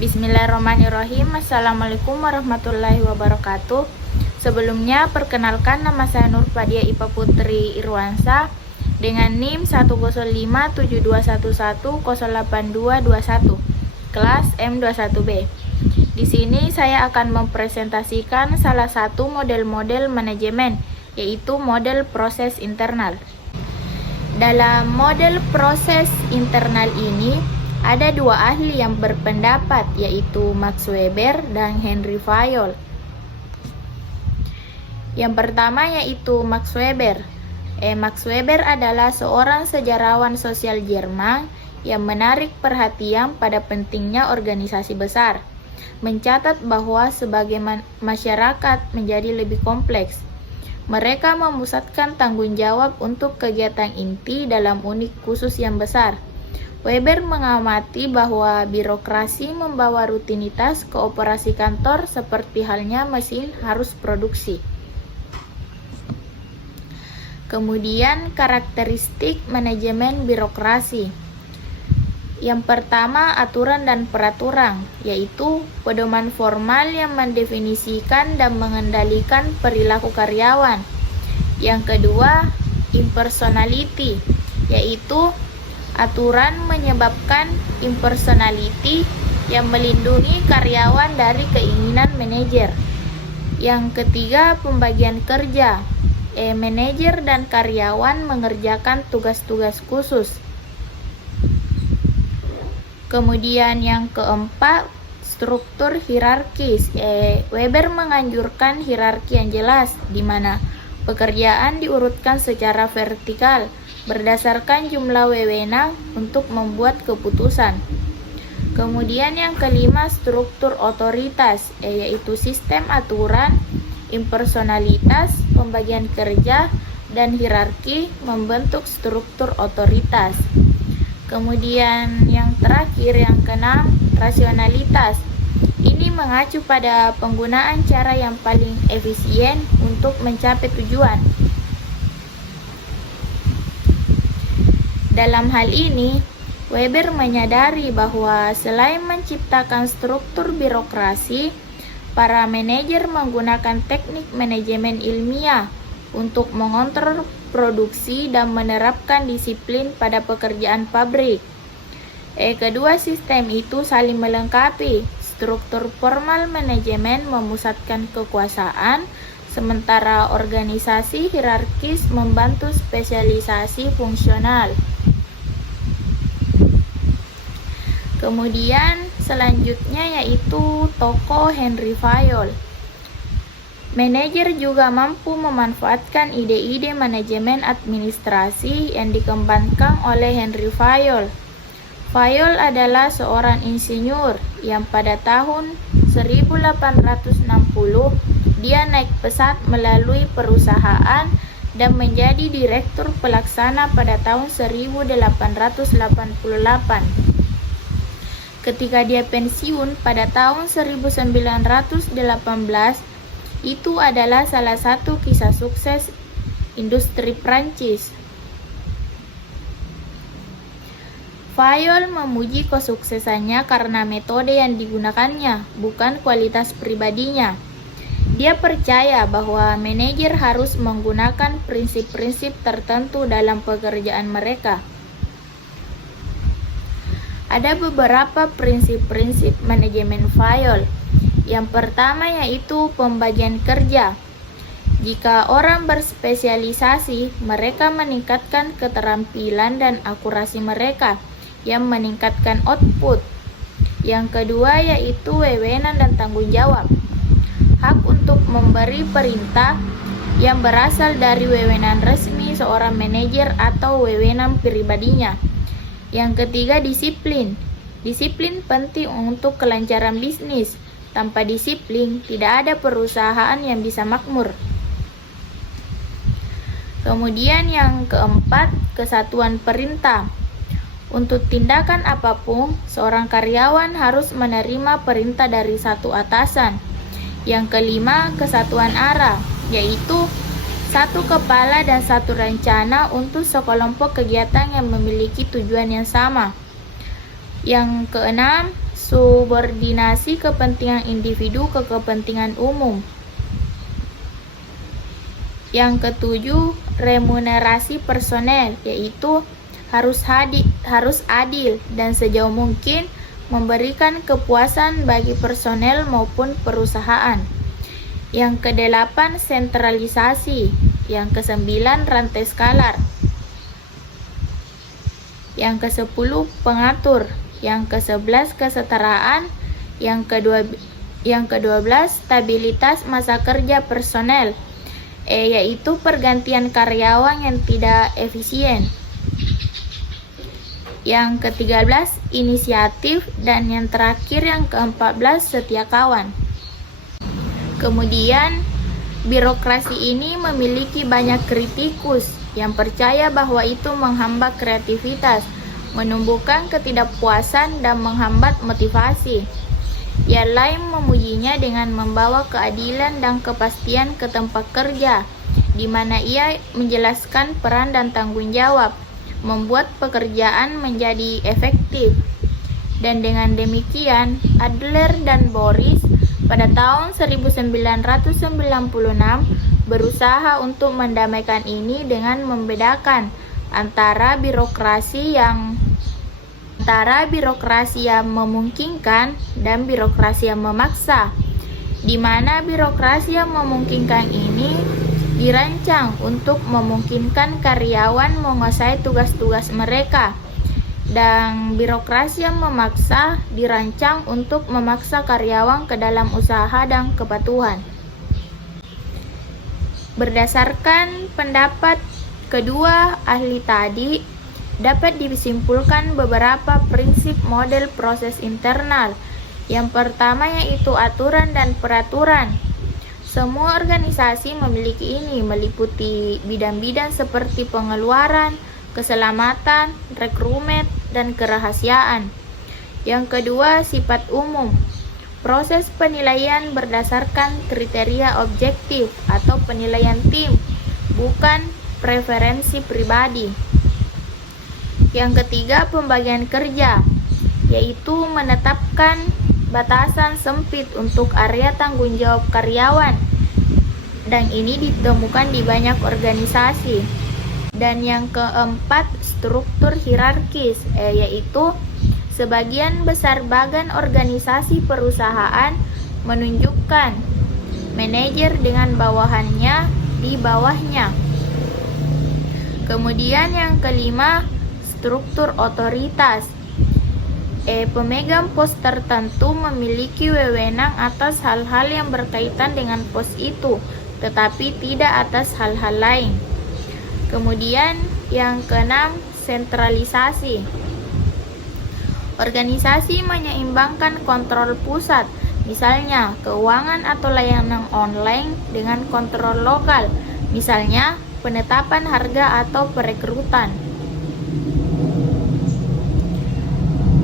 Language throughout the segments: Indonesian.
Bismillahirrahmanirrahim. Assalamualaikum warahmatullahi wabarakatuh. Sebelumnya, perkenalkan nama saya Nurfadia Ipa Putri Irwansa dengan NIM 1057211082221, kelas M21B. Di sini saya akan mempresentasikan salah satu model-model manajemen, yaitu model proses internal. Dalam model proses internal ini, ada dua ahli yang berpendapat, yaitu Max Weber dan Henry Fayol. Yang pertama yaitu Max Weber. Max Weber adalah seorang sejarawan sosial Jerman yang menarik perhatian pada pentingnya organisasi besar, mencatat bahwa sebagai masyarakat menjadi lebih kompleks. Mereka memusatkan tanggung jawab untuk kegiatan inti dalam unit khusus yang besar. Weber mengamati bahwa birokrasi membawa rutinitas ke operasi kantor seperti halnya mesin harus produksi. Kemudian karakteristik manajemen birokrasi. Yang pertama, aturan dan peraturan, yaitu pedoman formal yang mendefinisikan dan mengendalikan perilaku karyawan. Yang kedua, impersonality, yaitu aturan menyebabkan impersonality yang melindungi karyawan dari keinginan manajer. Yang ketiga, pembagian kerja. Manajer dan karyawan mengerjakan tugas-tugas khusus. Kemudian yang keempat, struktur hierarkis. Weber menganjurkan hierarki yang jelas, di mana pekerjaan diurutkan secara vertikal berdasarkan jumlah wewenang untuk membuat keputusan. Kemudian yang kelima, struktur otoritas, yaitu sistem aturan, impersonalitas, pembagian kerja, dan hierarki membentuk struktur otoritas. Kemudian yang terakhir, yang keenam, rasionalitas. Ini mengacu pada penggunaan cara yang paling efisien untuk mencapai tujuan. Dalam hal ini, Weber menyadari bahwa selain menciptakan struktur birokrasi, para manajer menggunakan teknik manajemen ilmiah untuk mengontrol produksi dan menerapkan disiplin pada pekerjaan pabrik. Kedua sistem itu saling melengkapi. Struktur formal manajemen memusatkan kekuasaan, sementara organisasi hierarkis membantu spesialisasi fungsional. Kemudian selanjutnya yaitu tokoh Henry Fayol. Manajer juga mampu memanfaatkan ide-ide manajemen administrasi yang dikembangkan oleh Henry Fayol. Fayol adalah seorang insinyur yang pada tahun 1860 dia naik pesat melalui perusahaan dan menjadi direktur pelaksana pada tahun 1888. Ketika dia pensiun pada tahun 1918, itu adalah salah satu kisah sukses industri Prancis. Fayol memuji kesuksesannya karena metode yang digunakannya, bukan kualitas pribadinya. Dia percaya bahwa manajer harus menggunakan prinsip-prinsip tertentu dalam pekerjaan mereka. Ada beberapa prinsip-prinsip manajemen Fayol. Yang pertama yaitu pembagian kerja. Jika orang berspesialisasi, mereka meningkatkan keterampilan dan akurasi mereka yang meningkatkan output. Yang kedua yaitu wewenang dan tanggung jawab. Hak untuk memberi perintah yang berasal dari wewenang resmi seorang manajer atau wewenang pribadinya. Yang ketiga, disiplin. Disiplin penting untuk kelancaran bisnis. Tanpa disiplin, tidak ada perusahaan yang bisa makmur. Kemudian yang keempat, kesatuan perintah. Untuk tindakan apapun, seorang karyawan harus menerima perintah dari satu atasan. Yang kelima, kesatuan arah, yaitu satu kepala dan satu rencana untuk sekelompok kegiatan yang memiliki tujuan yang sama. Yang keenam, subordinasi kepentingan individu ke kepentingan umum. Yang ketujuh, remunerasi personel, yaitu harus adil dan sejauh mungkin memberikan kepuasan bagi personel maupun perusahaan. Yang kedelapan, sentralisasi. Yang kesembilan, rantai skalar. Yang ke-10, pengatur. Yang ke-11, kesetaraan. Yang ke-12, stabilitas masa kerja personel, yaitu pergantian karyawan yang tidak efisien. Yang ke-13, inisiatif, dan yang terakhir yang ke-14, setia kawan. Kemudian, birokrasi ini memiliki banyak kritikus yang percaya bahwa itu menghambat kreativitas, menumbuhkan ketidakpuasan, dan menghambat motivasi. Yang lain memujinya dengan membawa keadilan dan kepastian ke tempat kerja, di mana ia menjelaskan peran dan tanggung jawab, membuat pekerjaan menjadi efektif. Dan dengan demikian, Adler dan Boris pada tahun 1996 berusaha untuk mendamaikan ini dengan membedakan antara birokrasi yang memungkinkan dan birokrasi yang memaksa, di mana birokrasi yang memungkinkan ini dirancang untuk memungkinkan karyawan menguasai tugas-tugas mereka, dan birokrasi yang memaksa dirancang untuk memaksa karyawan ke dalam usaha dan kepatuhan. Berdasarkan pendapat kedua ahli tadi, dapat disimpulkan beberapa prinsip model proses internal. Yang pertama yaitu aturan dan peraturan. Semua organisasi memiliki ini, meliputi bidang-bidang seperti pengeluaran, keselamatan, rekrutmen, dan kerahasiaan. Yang kedua, sifat umum. Proses penilaian berdasarkan kriteria objektif atau penilaian tim, bukan preferensi pribadi. Yang ketiga, pembagian kerja, yaitu menetapkan batasan sempit untuk area tanggung jawab karyawan, dan ini ditemukan di banyak organisasi. Dan yang keempat, struktur hierarkis, yaitu sebagian besar bagian organisasi perusahaan menunjukkan manajer dengan bawahannya di bawahnya. Kemudian yang kelima, struktur otoritas. Pemegang pos tertentu memiliki wewenang atas hal-hal yang berkaitan dengan pos itu, tetapi tidak atas hal-hal lain. Kemudian yang keenam, sentralisasi. Organisasi menyeimbangkan kontrol pusat, misalnya keuangan atau layanan online, dengan kontrol lokal, misalnya penetapan harga atau perekrutan.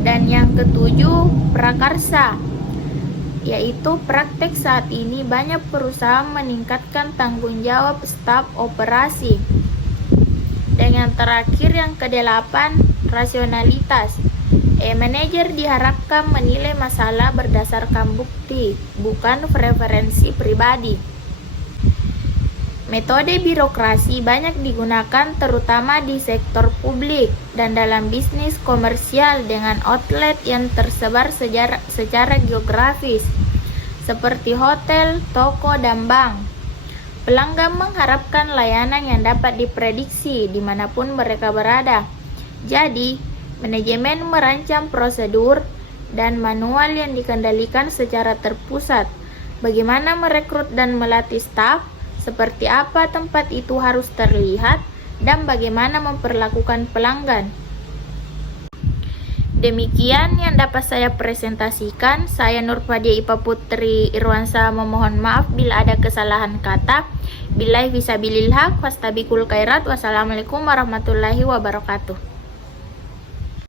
Dan yang ketujuh, prakarsa, yaitu praktek saat ini banyak perusahaan meningkatkan tanggung jawab staf operasi. Dan yang terakhir, yang kedelapan, rasionalitas. Manajer diharapkan menilai masalah berdasarkan bukti, bukan preferensi pribadi. Metode birokrasi banyak digunakan terutama di sektor publik dan dalam bisnis komersial dengan outlet yang tersebar secara geografis, seperti hotel, toko, dan bank. Pelanggan mengharapkan layanan yang dapat diprediksi dimanapun mereka berada. Jadi, manajemen merancang prosedur dan manual yang dikendalikan secara terpusat. Bagaimana merekrut dan melatih staf, seperti apa tempat itu harus terlihat, dan bagaimana memperlakukan pelanggan. Demikian yang dapat saya presentasikan. Saya Nurfadia Ipa Putri Irwansa memohon maaf bila ada kesalahan kata. Billahi fisabilil haq, fastabiqul khairat. Wassalamualaikum warahmatullahi wabarakatuh.